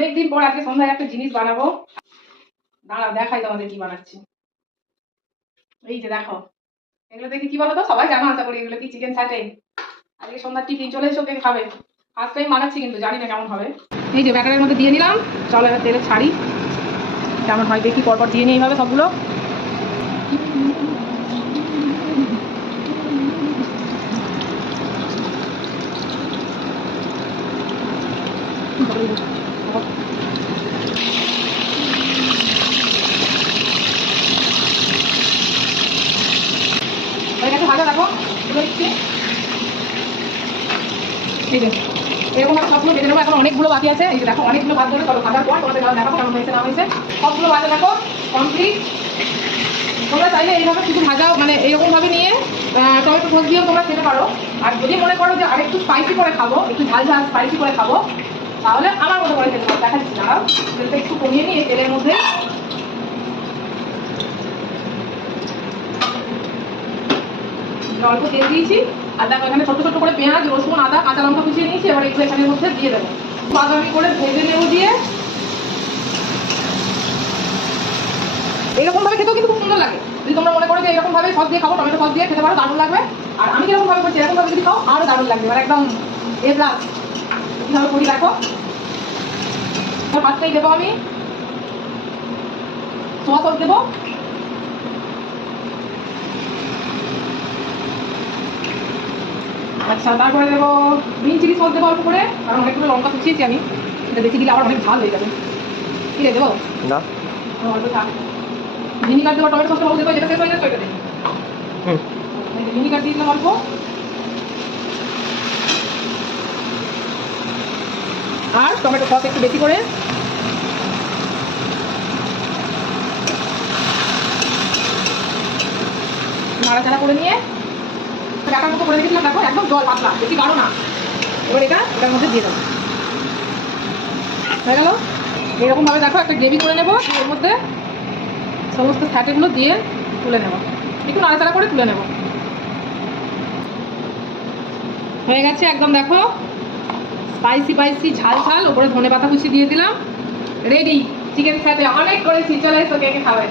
অনেকদিন পর আজকে সন্ধ্যায় একটা জিনিস বানাবো। দাঁড়াও, দেখাই তোমাদের কি বানাচ্ছি। এই যে দেখো, এগুলো দেখে কি বলো তো সবাই জানো আশা করি এগুলো কি চিকেন স্যাটে আজকে সন্ধ্যার টিফিন, চলে এসো, কে খাবে? ফার্স্ট টাইম বানাচ্ছি কিন্তু, জানি না কেমন হবে। এই যে ব্যাটারের মধ্যে দিয়ে নিলাম। চলো এবার তেলে ছাড়ি। কেমন হয় দেখি, পরপর দিয়ে নিই এইভাবে সবগুলো। হয়ে যে, এরকম সবগুলো ভেজে নেব। এখন অনেকগুলো বাকি আছে। এই দেখো, অনেকগুলো বাদ করে চলো, ভাজার পর তোমাদের দেখাবো কেমন হয়েছে, না হয়েছে। সবগুলো ভাজা দেখো কমপ্লিট তোমরা চাইলে এইভাবে শুধু ভাজা মানে এইরকম ভাবে নিয়ে টমেটো সস দিয়েও তোমরা খেতে পারো। আর যদি মনে করো যে আরেকটু স্পাইসি করে খাব, একটু ঝাল ঝাল স্পাইসি করে খাব তাহলে আমার মতো করে দেখাচ্ছি, দাঁড়াও। তেলটা একটু কমিয়ে নিয়ে তেলের মধ্যে অল্প তেল দিয়েছি। আর দেখো, এখানে ছোট ছোট করে পেঁয়াজ, রসুন, আদা, কাঁচা লঙ্কা কুচিয়ে নিয়েছি। এবার এগুলো এখানের মধ্যে দিয়ে দেবো। বাদামি করে ভেজে নেব দিয়ে। এরকম ভাবে খেতেও কিন্তু খুব সুন্দর লাগে। যদি তোমরা মনে করো যে এরকম ভাবে সস দিয়ে খাব, টমেটো সস দিয়ে খেতে পারো, দারুণ লাগবে। আর আমি যেরকম ভাবে করছি এরকম ভাবে যদি খাও, আরও দারুণ লাগবে। মানে একদম এ প্লাস কীভাবে করি দেখো। ফার্স্টেই দেবো আমি। সোয়া সস দেবো? আচ্ছা তারপরে দেবো গ্রিন চিলি সস দেবো অল্প করে কারণ অনেকগুলো লঙ্কা কুচিয়েছি আমি। এটা বেশি দিলে আবার অনেক ঝাল হয়ে যাবে। কি দেবো? না। অল্প থাক ভিনিগার দেবো টমেটো সসটা দেবো যেটা শেষ হয়ে গেছে ওইটা দেবো। ভিনিগার দিয়ে দিলাম অল্প। আর টমেটো সস একটু বেশি করে। নাড়াচাড়া করে নিয়ে টাকার মতো করে রেখেছিলাম, দেখো একদম জল পাতলা, বেশি গাঢ় না। এবার এটা, এটার মধ্যে দিয়ে দেবো। হয়ে গেল? এরকম ভাবে দেখো একটা গ্রেভি করে নেব, এর মধ্যে সমস্ত ফ্যাটেগুলো দিয়ে তুলে নেব। একটু নাড়াচাড়া করে তুলে নেব। হয়ে গেছে একদম, দেখো স্পাইসি স্পাইসি ঝাল ঝাল, ওপরে ধনে পাতা কুচি দিয়ে দিলাম। রেডি চিকেন সাথে অনেক করেছি, চলে এসো কে খাবে।